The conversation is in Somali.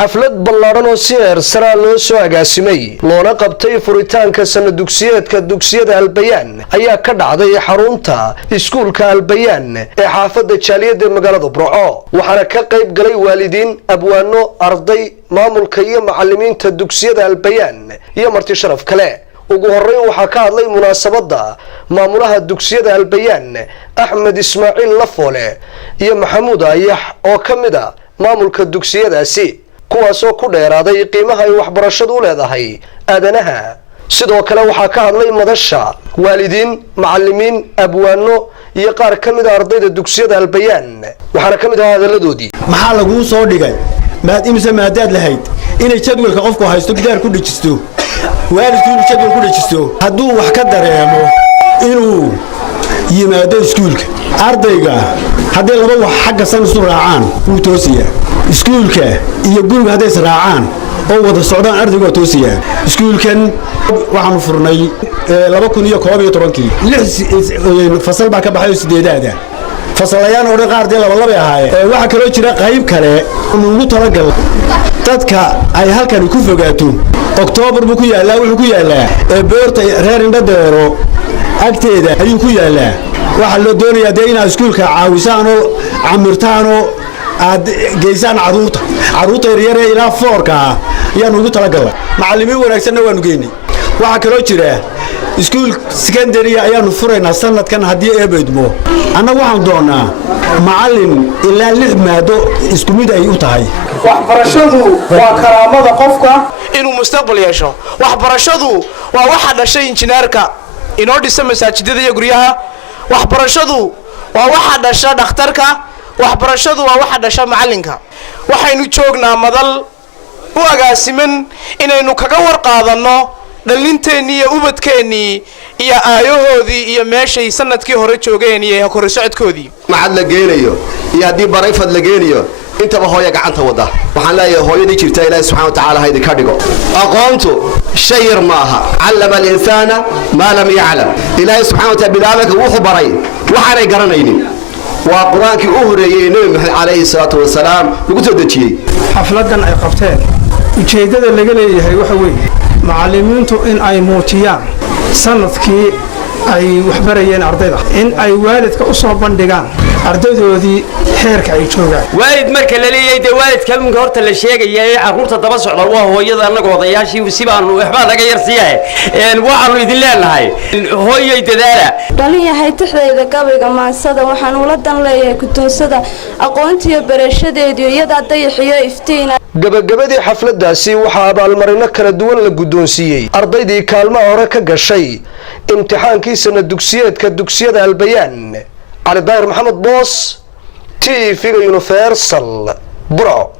xaflad ballaaran oo si heersaraa loo soo agaasimay loona qabtay furitaanka sanad dugsiyeedka dugsiyada Albayaan ayaa ka dhacday xarunta iskuulka Albayaan ee xaafadda Jaaliyada magaalada Burco waxaana ka qayb galay waalidiin abwaano arday maamulka iyo macallimiinta dugsiyada Albayaan iyo marti sharaf kale ugu horeyn waxa ka hadlay munaasabada maamulaha dugsiyada Albayaan Axmed Ismaaciil Lafoole iyo Maxamuud Ayax oo kamida maamulka dugsiyadaasi kuwaas oo ku dheeraaday qiimaha ay waxbarashadu u leedahay aadanaha sidoo kale waxa ka hadlay madasha waalidiin macallimiin abwaano iyo qaar kamid ah ardayda dugsiyada Albayaan waxaana kamid ah hadaladoodii maxaa lagu soo dhigay maadaad lahayd inay jadwalka qofku haysto gidaar ku dhajisto waalidku inuu jadwal ku dhajisto hadduu wax ka dareemo inuu yimaado iskuulka ardayga haddii laba wax xagga san isu raacaan wuu toosiyaa iskuulka iyo guriga hadday israacaan oo wada socdaan ardaygu waa toosiyaa iskuulkan waxaanu furnay 2011 fasal baa ka baxay sideedaada fasalayaan oo qaar dee laba ahaayeen waxa kale oo jira qayb kale oo ugu talagal dadka ay halkan ku fogaato October buu ku yaalaa wuxuu ku yaalaa beerta reer indhadeero agteeda ayuu ku yaalaa waxa loo doonayaa in iskuulka caawisaan oo camirtaan oo aad geysaan caruurta yaryar ilaa foorka ayaan ugu talagalay macallimiin wanaagsanna waanu geynay waxa kale oo jira iskuul secondary ayaanu furaynaa sanadkan hadii ay beedmo anna waxaan doonaa macallin ilaa 6 maado isku mid ay u tahay waxbarashadu waa karaamada qofka inuu mustaqbal yeesho waxbarashadu waa waxa dhashay injineerka inoo dhisa masaajidada iyo guryaha waxbarashadu waa waxa dhasha dhakhtarka waxbarashadu waa waxa dhasha macallinka waxaynu joognaa madal u agaasiman inaynu kaga warqaadano dhalinteeni iyo ubadkeeni iyo aayahoodii iyo meeshay sanadkii hore joogeen iyo kor socodkoodii macad la geenayo iyo hadii barayfad la geenayo intaba hooyo gacanta wada waxaan leeyahay hooyadii jirta Ilaahay subhanahu wa ta'ala haydi ka dhigo aqoontu shay yar maaha allama al-insana ma lam ya'lam Ilaahay subhanahu wa ta'ala bilaabaka wuxuu baray waxaanay garanaynin waa quraanki u horeeyay nabi Muhammad alayhi salatu wasalaam lagu soo dajiyay xafladan ay qabteen ujeedada laga leeyahay waxa weeye macallimiintu in ay muujiyaan sanadkii ay waxbarayeen ardayda in ay waalidka u soo bandhigaan ardaydoodii heerka ay joogaan waalid marka la leeyahay waalidka minka horta la sheegayay caruurta daba socda waa hooyada anaga odayaashii sibaanu waxba laga yarsiiyay waxaanu idin leenahay hooyay dadaala dhalin yahay tixdayda gabayga maansada waxaan ula dan leeyahay kutoosada aqoontiyo barashadeedu iyada dayaxiyo iftiin gabagabadii xafladaasi waxa abaalmarino kala duwan la gudoonsiiyay ardaydii kaalmaha hore ka gashay imtixaankii sanad dugsiyeedka dugsiyada Albayaan علي داير محمد بوس TV Universal Burco.